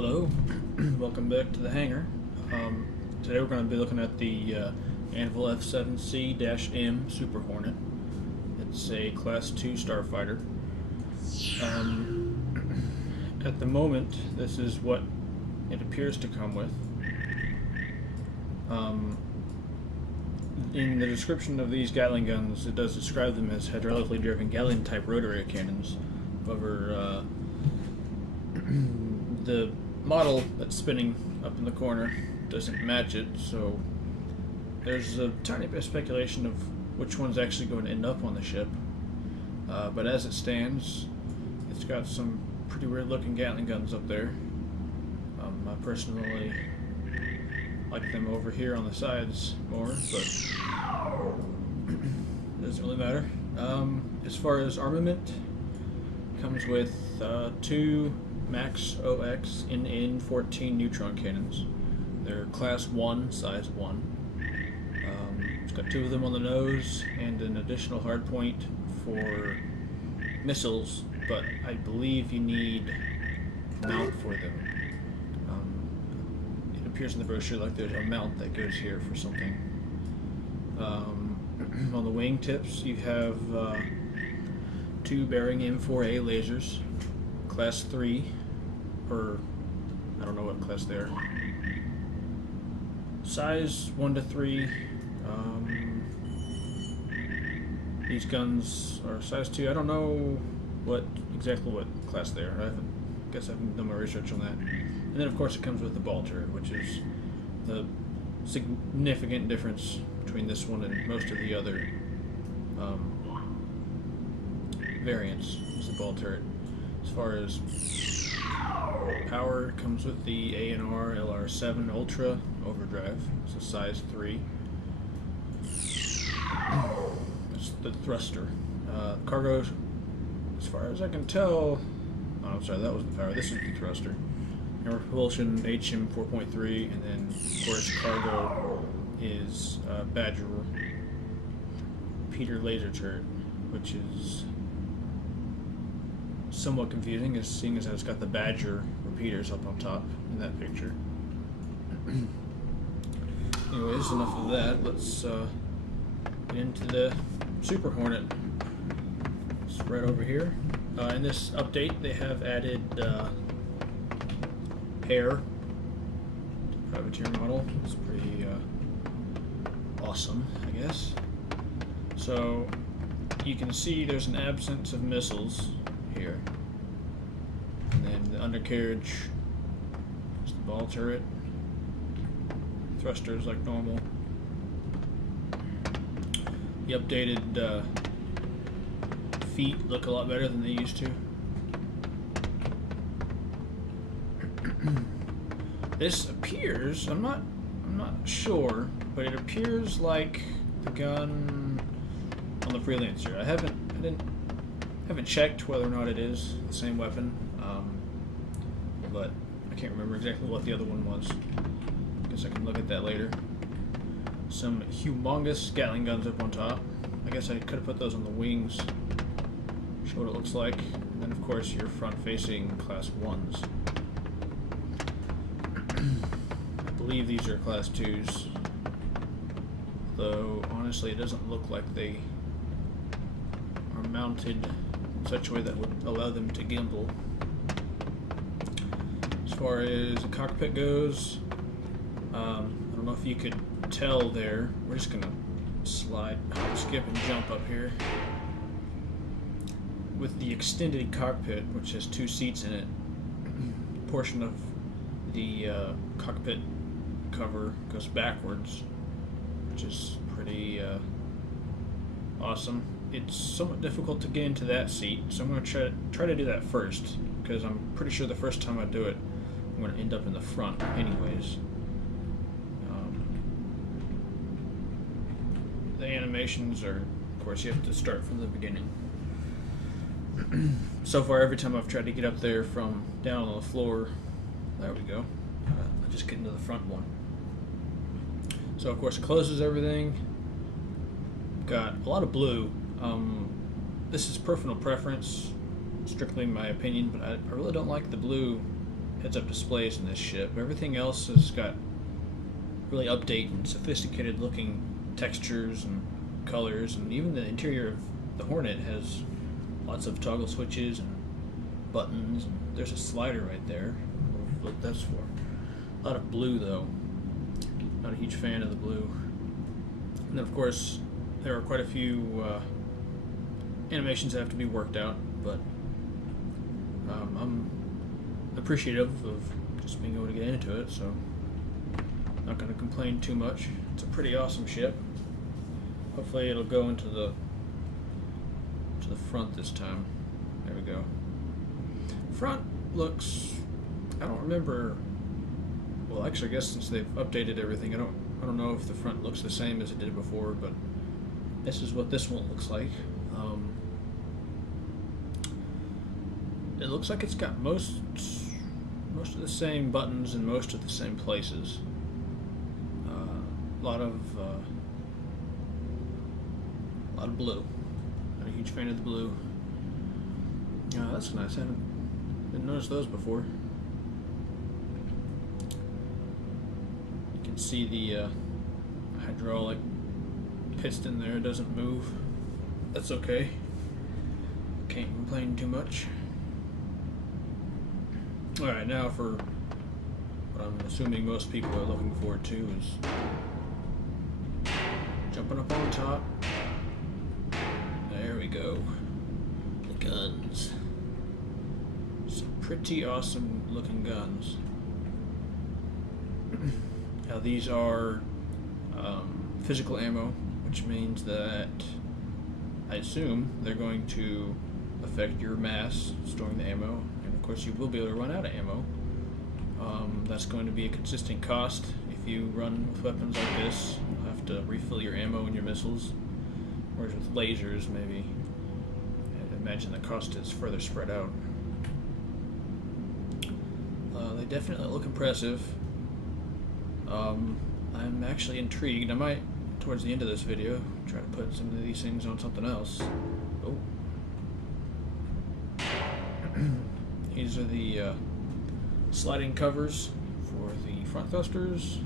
Hello, welcome back to the hangar. Today we're going to be looking at the Anvil F7C-M Superhornet. It's a Class 2 starfighter. At the moment, this is what it appears to come with. In the description of these Gatling guns, it does describe them as hydraulically driven Gatling-type rotary cannons. However, the model that's spinning up in the corner doesn't match it, so there's a tiny bit of speculation of which one's actually going to end up on the ship. But as it stands, it's got some pretty weird looking Gatling guns up there. I personally like them over here on the sides more, but it doesn't really matter. As far as armament, comes with two Max OX in 14 neutron cannons. They're Class 1, size 1. It's got two of them on the nose and an additional hardpoint for missiles, but I believe you need a mount for them. It appears in the brochure like there's a mount that goes here for something. On the wing tips, you have two bearing M4A lasers, Class 3, or I don't know what class they are. Size 1 to 3. These guns are size 2. I don't know exactly what class they are. I guess I haven't done my research on that. And then of course it comes with the ball turret, which is the significant difference between this one and most of the other variants. Is the ball turret. As far as power, comes with the A&R LR7 Ultra Overdrive. It's a size 3. It's the thruster. Cargo, as far as I can tell, oh, I'm sorry, that was the power. This is the thruster. Air propulsion HM 4.3, and then of course cargo is Badger repeater laser turret, which is somewhat confusing, seeing as it's got the Badger repeaters up on top in that picture. Anyways, enough of that. Let's get into the Super Hornet. It's right over here. In this update, they have added hair to the privateer model. It's pretty awesome, I guess. So you can see there's an absence of missiles here, and then the undercarriage is the ball turret, thrusters like normal. The updated feet look a lot better than they used to. This appears, I'm not sure, but it appears like the gun on the Freelancer. I haven't checked whether or not it is the same weapon, but I can't remember exactly what the other one was. Guess I can look at that later. Some humongous Gatling guns up on top. I guess I could have put those on the wings. Show what it looks like. And then of course your front-facing Class 1s. I believe these are Class 2s. Though honestly it doesn't look like they are mounted in such a way that would allow them to gimbal. As far as the cockpit goes, I don't know if you could tell there. We're just gonna skip and jump up here. With the extended cockpit, which has two seats in it, a portion of the cockpit cover goes backwards, which is pretty awesome. It's somewhat difficult to get into that seat, so I'm going to try to do that first, because I'm pretty sure the first time I do it, I'm going to end up in the front anyways. The animations are, of course, you have to start from the beginning. So far, every time I've tried to get up there from down on the floor, there we go, I just get into the front one. So of course it closes everything. Got a lot of blue. This is personal preference, strictly my opinion, but I really don't like the blue heads-up displays in this ship. Everything else has got really updated and sophisticated looking textures and colors, and even the interior of the Hornet has lots of toggle switches and buttons, and there's a slider right there. What that's for. A lot of blue though. Not a huge fan of the blue. And then of course there are quite a few animations that have to be worked out, but I'm appreciative of just being able to get into it, so not going to complain too much. It's a pretty awesome ship. Hopefully it'll go into the front this time. There we go. Front looks, I don't remember. Well, actually, I guess since they've updated everything, I don't know if the front looks the same as it did before, but this is what this one looks like. It looks like it's got most of the same buttons in most of the same places. A lot of blue. Not a huge fan of the blue. That's nice. I didn't notice those before. You can see the hydraulic piston there. It doesn't move. That's okay. Can't complain too much. Alright, now for what I'm assuming most people are looking forward to is jumping up on top. There we go. The guns. Some pretty awesome looking guns. Now these are physical ammo, which means that I assume they're going to affect your mass storing the ammo, and of course you will be able to run out of ammo. That's going to be a consistent cost. If you run with weapons like this, you'll have to refill your ammo and your missiles, whereas with lasers, maybe, I imagine the cost is further spread out. They definitely look impressive. I'm actually intrigued. I might, towards the end of this video, try to put some of these things on something else. Oh. These are the sliding covers for the front thrusters.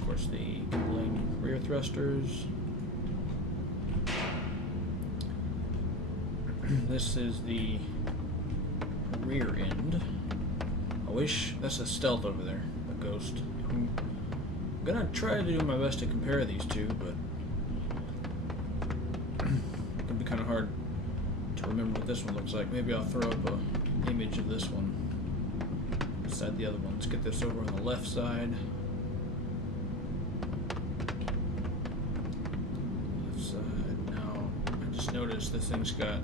Of course, the gimbling rear thrusters. This is the rear end. I wish that's a stealth over there, a ghost. I'm gonna try to do my best to compare these two, but it can be kind of hard to remember what this one looks like. Maybe I'll throw up an image of this one beside the other one. Let's get this over on the left side. Left side. Now, I just noticed this thing's got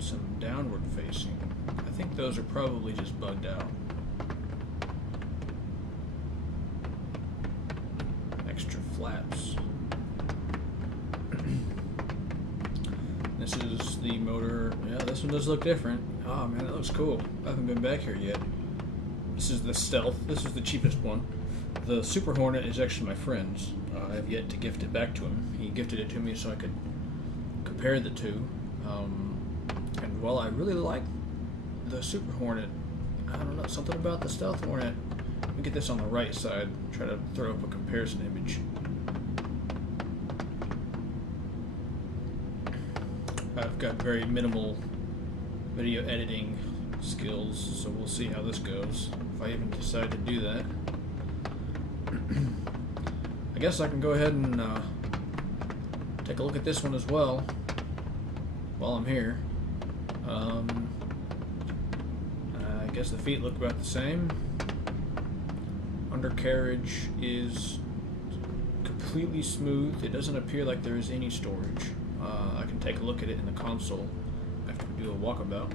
some downward facing. I think those are probably just bugged out. Extra flaps. This is the motor. Yeah, this one does look different. Oh man, it looks cool. I haven't been back here yet. This is the Stealth. This is the cheapest one. The Super Hornet is actually my friend's. I have yet to gift it back to him. He gifted it to me so I could compare the two. And while I really like the Super Hornet, I don't know, something about the Stealth Hornet. Let me get this on the right side. Try to throw up a comparison image. I've got very minimal video editing skills, so we'll see how this goes, if I even decide to do that. I guess I can go ahead and take a look at this one as well while I'm here. I guess the feet look about the same. Undercarriage is completely smooth. It doesn't appear like there is any storage. I can take a look at it in the console after we do a walkabout.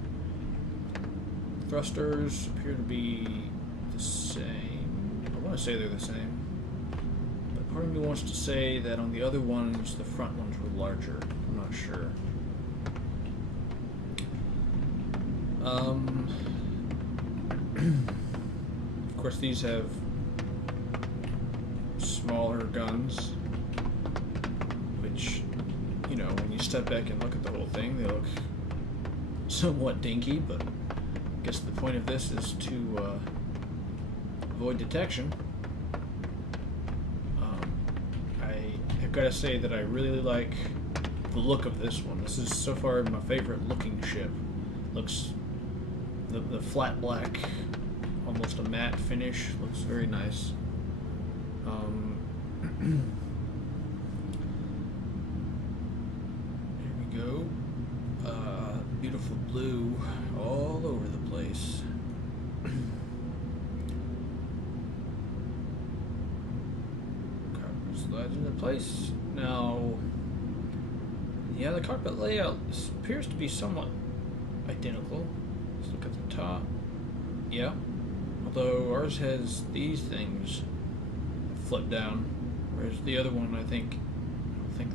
Thrusters appear to be the same. I want to say they're the same, but part of me wants to say that on the other ones, the front ones were larger. I'm not sure. Of course, these have smaller guns, which, you know, when you step back and look at the whole thing, they look somewhat dinky, but guess the point of this is to avoid detection. I have got to say that I really like the look of this one. This is so far my favorite looking ship. Looks the flat black, almost a matte finish. Looks very nice. Here we go. Beautiful blue all over the place. Carpet slides into place. Now, yeah, the carpet layout appears to be somewhat identical. Let's look at the top. Yeah. Although ours has these things flip down, whereas the other one, I don't think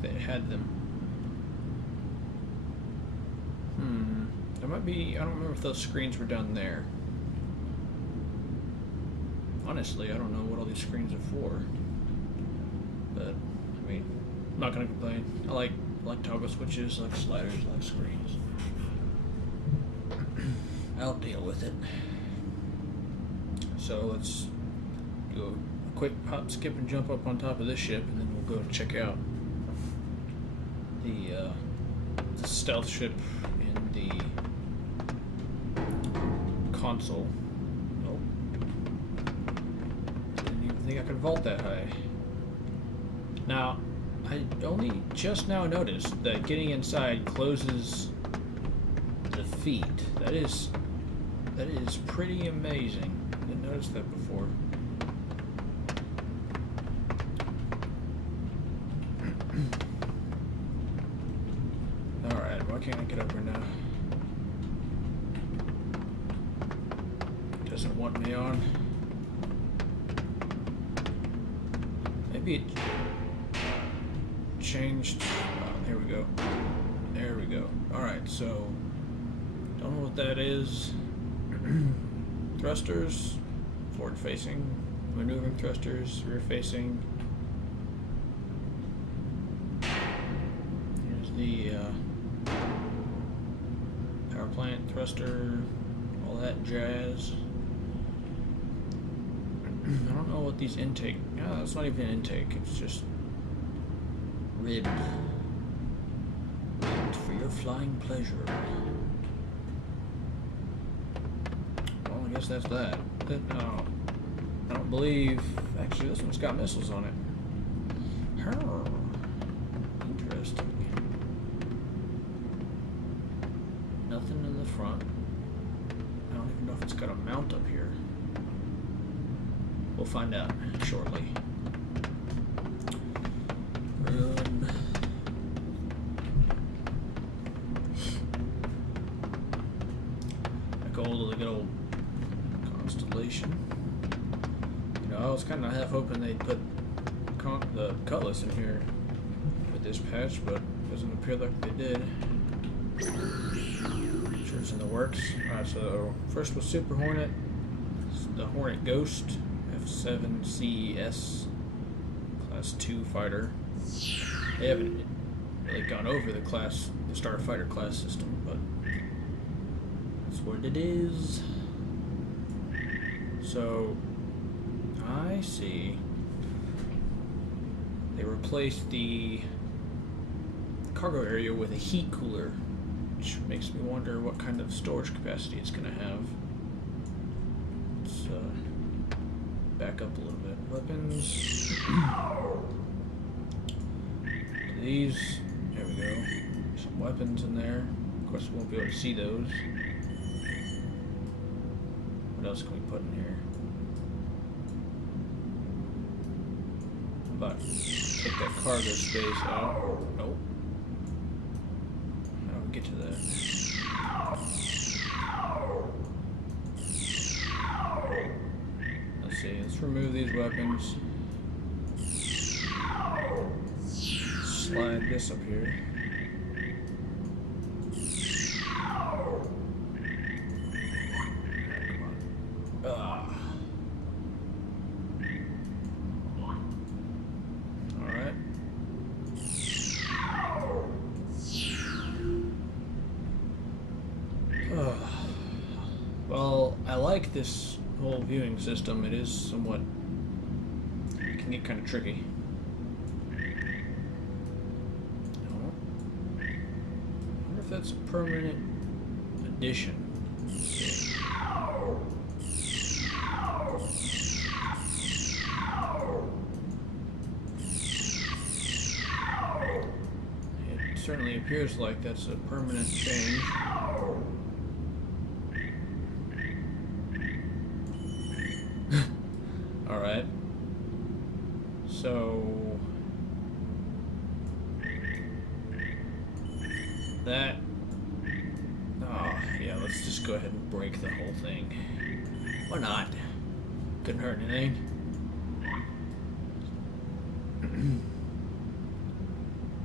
they had them. There might be, I don't remember if those screens were down there. Honestly, I don't know what all these screens are for. But, I mean, I'm not gonna complain. I like toggle switches, like sliders, like screens. I'll deal with it. So let's do a quick hop, skip, and jump up on top of this ship, and then we'll go check out the stealth ship in the console. Nope. Didn't even think I could vault that high. Now, I only just now noticed that getting inside closes the feet. That is pretty amazing. I didn't notice that before. Alright, why can't I get up here now? Doesn't want me on. Maybe it changed. Oh, here we go. There we go. Alright, so don't know what that is. Thrusters, forward facing, maneuvering thrusters, rear facing. Here's the power plant thruster, all that jazz. I don't know what these intake. No, it's not even an intake. It's just ribbed for your flying pleasure. Well, I guess that's that. No, I don't believe. Actually, this one's got missiles on it. Interesting. Nothing in the front. I don't even know if it's got a mount up here. We'll find out shortly. The good old Constellation. You know, I was kind of half hoping they'd put the Cutlass in here with this patch, but it doesn't appear like they did. I'm sure it's in the works. Alright, so first was Superhornet, the Hornet Ghost, F7CS, Class 2 fighter. They haven't really gone over the Starfighter class system, but that's what it is. So, I see. They replaced the cargo area with a heat cooler, which makes me wonder what kind of storage capacity it's going to have. Let's back up a little bit. Weapons. These. There we go. Some weapons in there. Of course, we won't be able to see those. What else can we put in here? How about take that cargo space out? Nope. How do we get to that? Let's see. Let's remove these weapons. Slide this up here. Alright. Well, like this whole viewing system. It is somewhat, it can get kind of tricky. No. I wonder if that's a permanent addition. It certainly appears like that's a permanent change. Alright. So that, oh yeah, let's just go ahead and break the whole thing. Why not? Couldn't hurt anything.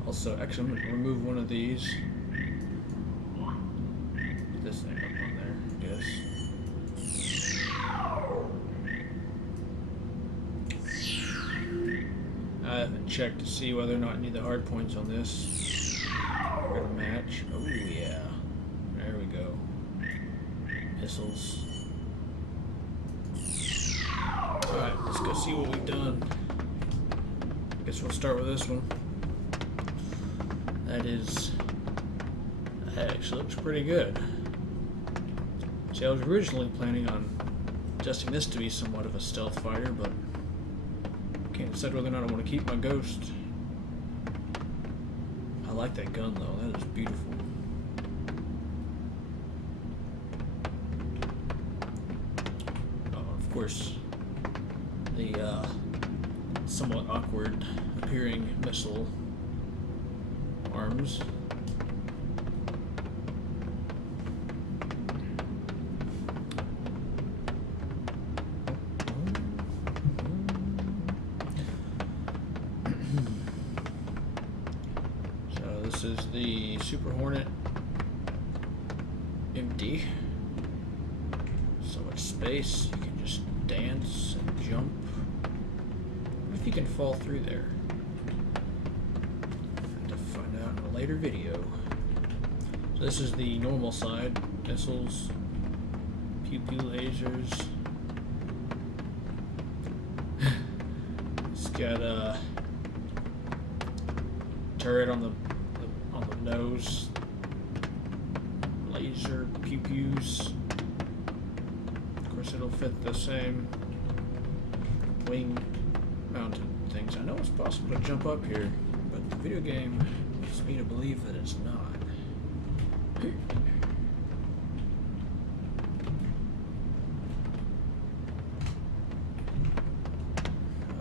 Also, actually, I'm going to remove one of these. Put this thing up on there, I guess. I haven't checked to see whether or not any of the hard points on this are going to match. Oh yeah. There we go. Missiles. Alright, let's go see what we've done. Guess we'll start with this one. That actually looks pretty good. See, I was originally planning on adjusting this to be somewhat of a stealth fighter, but can't decide whether or not I want to keep my Ghost. I like that gun though, that is beautiful. Of course, the somewhat awkward appearing missile arms. So this is the Superhornet. Empty. So much space. You can just dance and jump. What if you can fall through there? Later video. So this is the normal side. Missiles, pew pew lasers. It's got a turret on the nose. Laser pew pews. Of course, it'll fit the same wing mounted things. I know it's possible to jump up here, but the video game leads me to believe that it's not.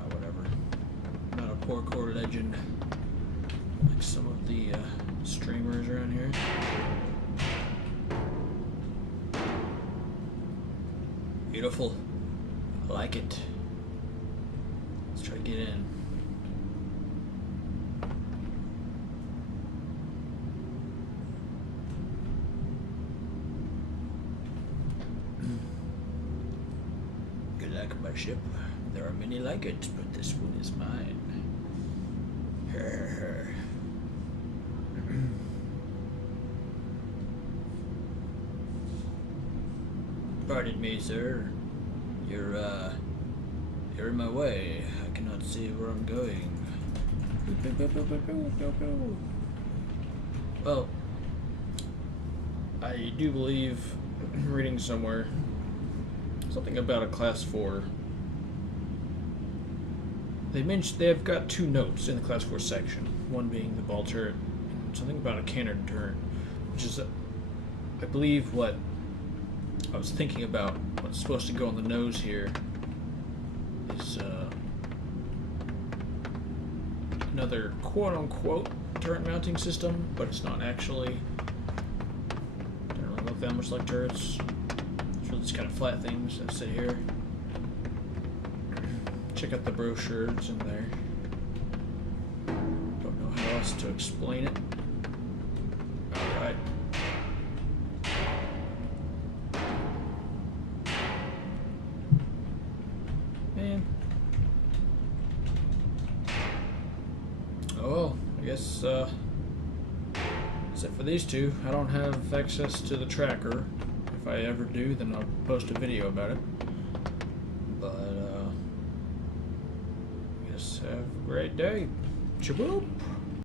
Whatever. Not a poor core legend like some of the streamers around here. Beautiful. I like it. Let's try to get in. Good luck, my ship. There are many like it, but this one is mine. Pardon me, sir. You're in my way. I cannot see where I'm going. Well, I do believe reading somewhere something about a class 4. They've got 2 notes in the class 4 section. One being the ball turret, and something about a cannon turret, which is, I believe, what I was thinking about. What's supposed to go on the nose here is another quote-unquote turret mounting system, but it's not actually. Don't really look that much like turrets. It's really just kind of flat things that sit here. Check out the brochure, it's in there. Don't know how else to explain it. Alright. Man. Oh, I guess, except for these two, I don't have access to the tracker. If I ever do, then I'll post a video about it. But, guess have a great day. Chaboop!